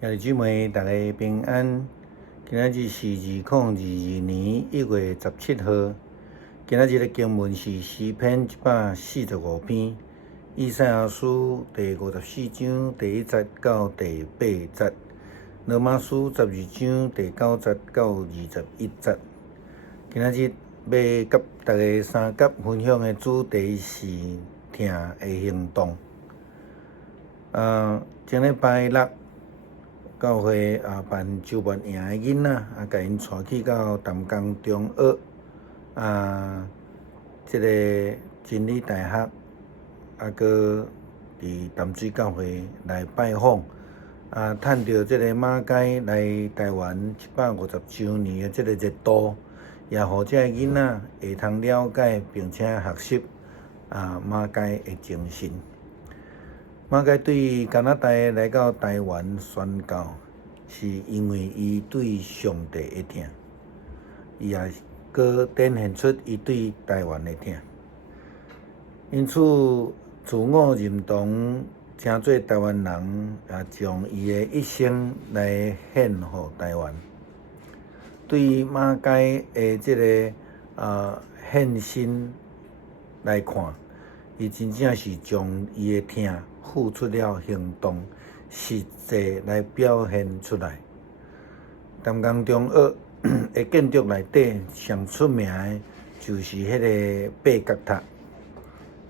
兄弟姊妹，大家平安。今仔日是2022年1月17号。今仔日的经文是诗篇145篇，以赛亚书第54章第1节到第8节，罗马书12章第9节到21节。今仔日要甲大家三角分享的主题是疼的行动。前礼拜六，教会办周末营的囡仔甲因带去到淡江中学这个真理大学搁伫淡水教会来拜访趁着这个马偕来台湾150周年的这个热度，也互这个囡仔会通了解并且学习马偕的精神。马偕对加拿大来到台湾宣教，是因为伊对上帝的疼，伊也搁展现出伊对台湾的疼。因此，自我认同诚做台湾人，也将伊的一生来献予台湾。对马偕的这个献身来看，伊真正是将伊的疼付出了行动，实际来表现出来。淡江中学的建筑内底上出名的就是迄个八角塔。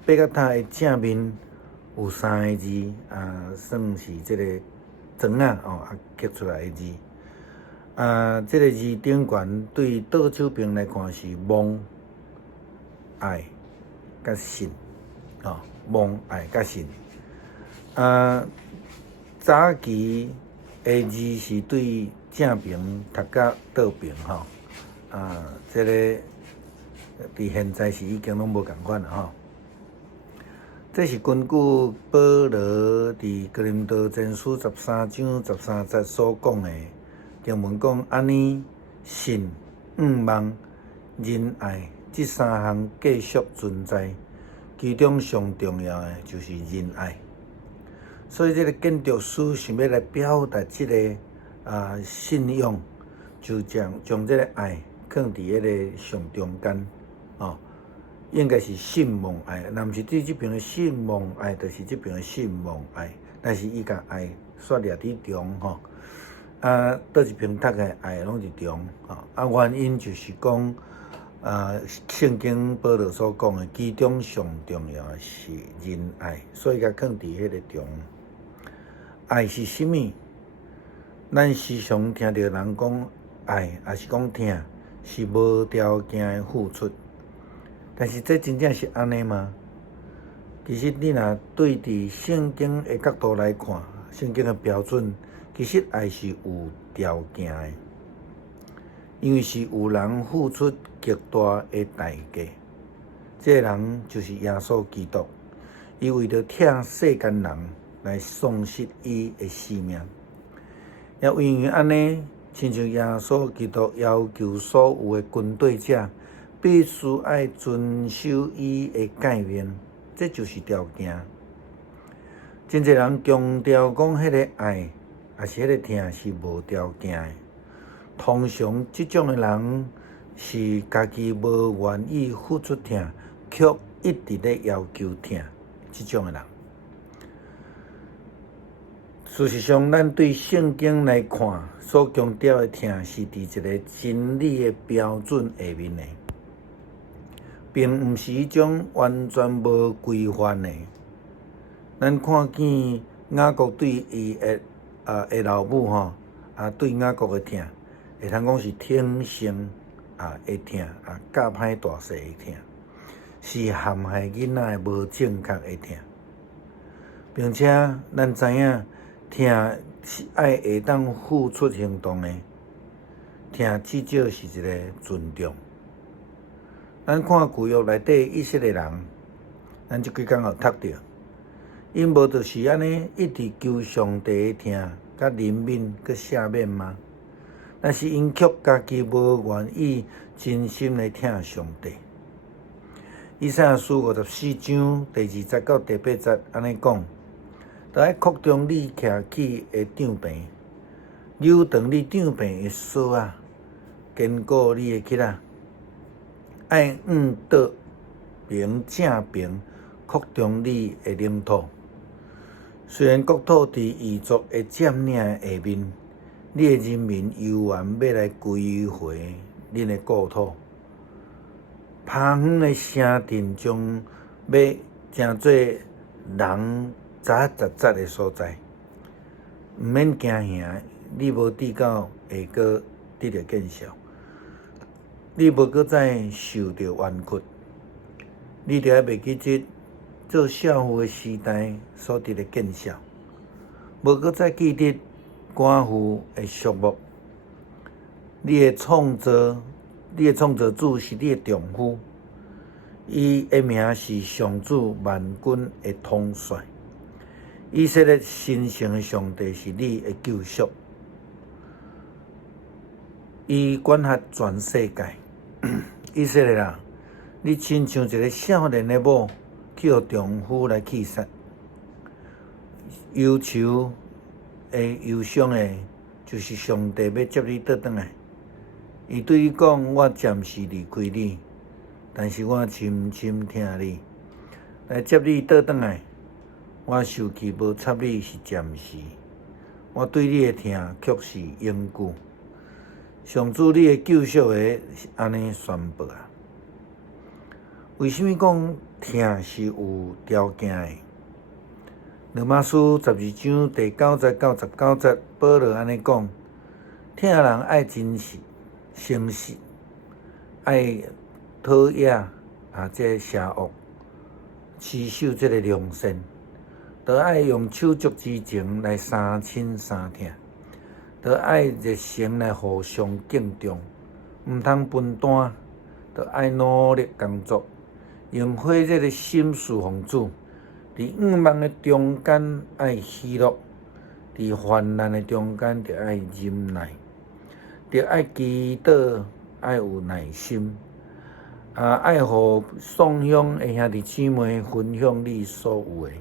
八角塔的正面有3个字，算是这个砖刻出来的字。这个字顶悬对倒手边来看是望、爱、甲信，望、爱、甲信。早期的字是对正边读甲倒边这个伫现在是已经拢无共款啦这是根据保罗伫哥林多前书13章13节所讲的经文，讲安尼信、望、仁爱这3项继续存在，其中上重要的就是仁爱。所以，这个建筑师想要来表达这个信仰，就将这个爱放伫迄个上中间应该是信望爱，若毋是对这边的信望爱，就是这边的信望爱。但是伊甲爱刷掠伫中倒一边读的爱拢伫中原因就是讲圣经保罗所讲的，其中上重要的是仁爱，所以甲放伫迄个中。爱是啥物？咱时常听到人讲爱，也是讲疼，是无条件的付出。但是这真正是安尼吗？其实你若对伫圣经的角度来看，圣经的标准，其实爱是有条件的，因为是有人付出极大的代价。这个人就是耶稣基督，伊为着疼世间人，来丧失伊的性命。也因为安尼，亲像耶稣基督要求所有的军队者必须爱遵守伊的诫命，这就是条件。真侪人强调讲，迄个爱也是迄个疼是无条件的。通常这种的人是家己无愿意付出疼，却一直咧要求疼。这种的人。事实上，咱对圣经来看，所强调的疼是伫一个真理的标准下面的，并毋是迄种完全无规范的。咱看见雅各对伊的老母对雅各的疼，会通讲是天生的疼教歹大细的疼，是陷害囡仔的无正确的疼，并且咱知影。疼是爱会当付出行动的，疼至少是一个尊重。咱看旧约内底以色列人，咱即几工有读到，因无就是安尼一直求上帝的疼、甲怜悯、佮赦免吗？但是因却家己无愿意真心来疼上帝。以赛亚书54章第2节到第8节安尼讲。在国中你徛起的帐棚，扭长你长病的锁啊，坚固你的膝啊，爱倒平正平，扩张你的领土。虽然国土伫异族的占领下面，你的人民犹原要来归回恁的故土。爬远的城镇将要成做人杂杂的所在，毋免惊吓，你无抵到下个得到见效，你无搁再受到冤屈，你着要袂记即做少妇的时代所得的见效，无搁再记得寡妇的数目。你的创造主是你的丈夫，伊的名是上主万军的统帅。以色列神圣的上帝是你的救赎，伊管辖全世界。以色列啊，你亲像一个少年的某，去互丈夫来气杀。忧愁的忧伤的，就是上帝要接你倒转来。伊对你讲：“我暂时离开你，但是我深深疼你，来接你倒转来。我受气无插你是暂时，我对你的疼却是永久。”上主你的救赎的安尼宣布啊！为什么讲疼是有条件的？罗马书12章第9节到19节，保罗安尼讲：疼人爱真实、诚实，爱讨厌这邪恶，持守这个良善，都爱用手足之情来相亲相疼。着爱热诚来互相敬重，毋通分担，着爱努力工作，用火热的心侍奉主。伫五忙的中间爱喜乐，伫患难的中间着爱忍耐，着爱祈祷，爱有耐心，爱互送乡的兄弟姊妹分享你所有的。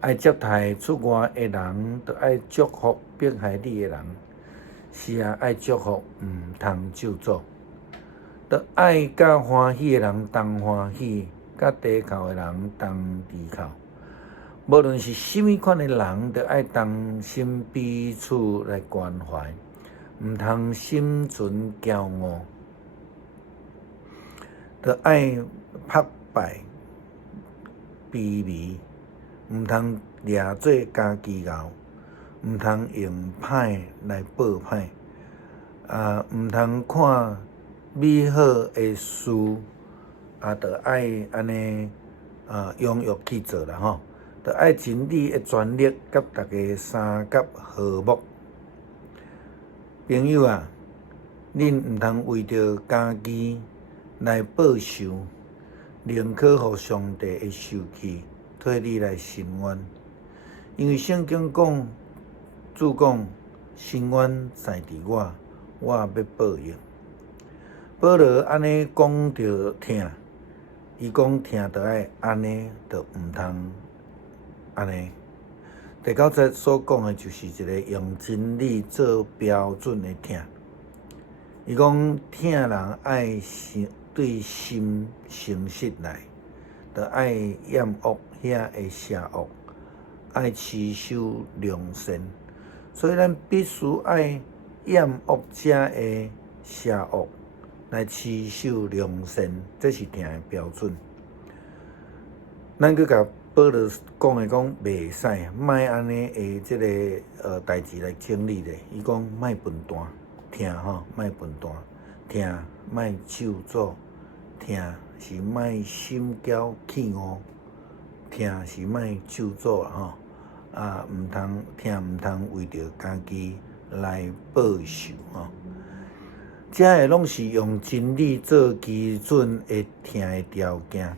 爱接待出外的人，着爱祝福迫害你的人。是啊，爱祝福，毋通咒诅。着爱甲欢喜的人同欢喜，甲低靠的人同低靠。无论是甚物款的人，着爱同心彼此来关怀，毋通心存骄傲。着爱拍败卑微。毋通掠做家己熬，毋通用歹来报歹，毋通看美好的事，着爱安尼踊跃去做啦吼，着爱尽你的全力，甲大家三甲和睦。朋友啊，恁毋通为着家己来报仇，宁可互上帝的受气。替你来伸冤，因为圣经讲，主讲，伸冤在伫我，我要报应。保罗安尼讲着疼，伊讲疼着爱安尼，着毋通安尼。第9节所讲的就是一个用真理做标准的疼。伊讲疼人爱对心诚实来，着爱厌恶遐的邪恶，爱持守良善，所以咱必须爱厌恶者的邪恶，来持守良善，这是疼的标准。咱佮甲保罗讲袂使，莫安尼的即个代志来经历咧。伊讲莫分担，疼吼，莫分担，疼莫咒诅，疼是莫心骄气傲。疼是莫咒诅吼，毋通为着家己来报仇吼。这个拢是用真理做基准的疼的条件。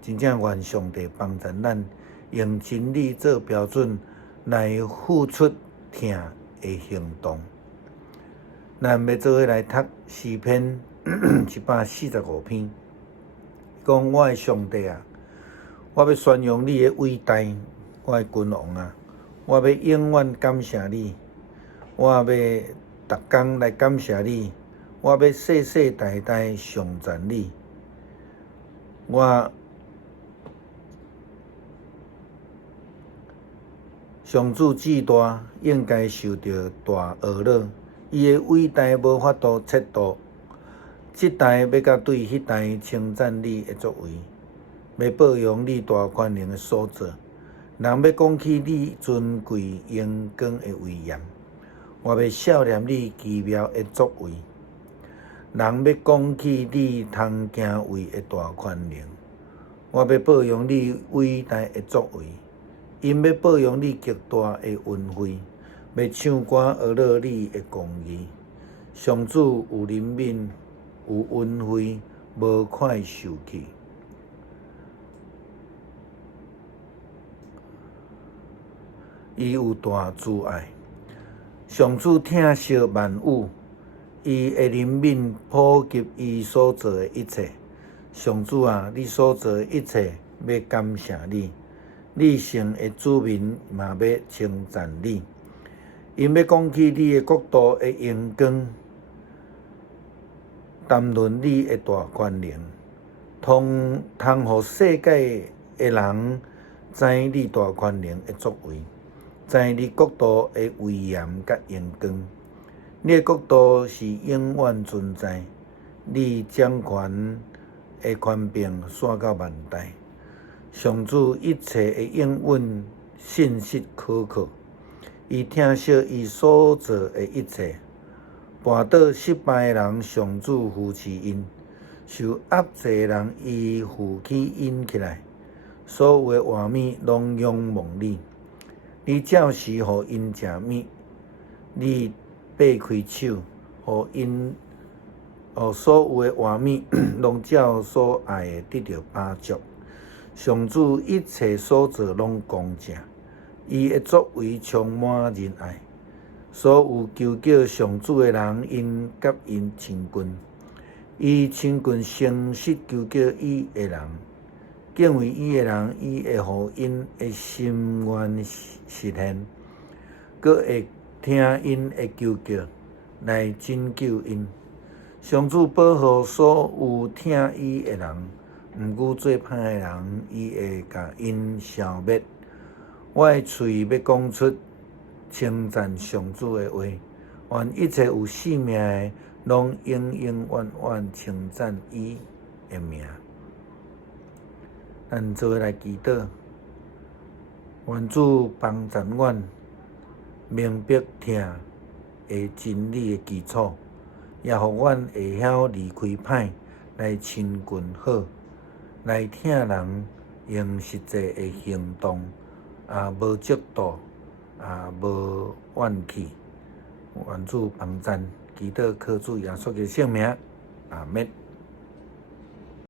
真正愿上帝帮助咱，用真理做标准来付出疼的行动。咱要做伙来读诗篇145篇，讲我的上帝啊！我要宣扬你的伟大，我的君王啊！我要永远感谢你。我要逐工来感谢你，我要世世代代颂赞你。我上主至大，应该受到大恶乐。伊的伟大无法度测度。即代要甲对迄代称赞你的作为，要报扬你大权能的所做。人要讲起你尊贵荣光的威严，我要笑念你奇妙的作为。人要讲起你通行为的大权能，我要报扬你伟大的作为。因要报扬你极大的恩惠，要唱歌学乐你的公义。上主有怜悯，有恩惠，无快受气。伊有大慈爱，上主疼惜万有，伊的怜悯普及伊所做的一切。上主啊，你所做的一切要感谢你，你圣的子民嘛要称赞你。因要讲起你的国度的荣光，谈论你的大权能，通互世界的人知你大权能的作为。知你国度的威严甲荣光，你的国度是永远存在，你掌权的权柄线到万代。上主一切的应允信实可靠，伊疼惜伊所做的一切。绊倒失败的人，上主扶持因；受压制的人，伊扶起因起来。所有的活物拢仰望你。你照时互因食物，你擘开手，互所有的活物拢照所爱的得到饱足。上主一切所做拢公正，伊的作为充满仁爱。所有求叫上主的人，因甲因亲近，伊亲近诚实求叫伊的人。敬畏伊的人，伊会互因的心愿实现，搁会听因的求叫，来拯救因。上主保护所有听伊的人，毋过做歹的人，伊会甲因消灭。我的喙要讲出称赞上主的话，愿一切有生命的，拢永永远远称赞伊的名。咱做来祈祷，愿主帮助阮明白听的真理的基础，也互阮会晓离开歹，来亲近好，来听人用实际的行动，无嫉妒，无怨气。愿主帮助，祈祷靠主耶稣的圣名，阿们。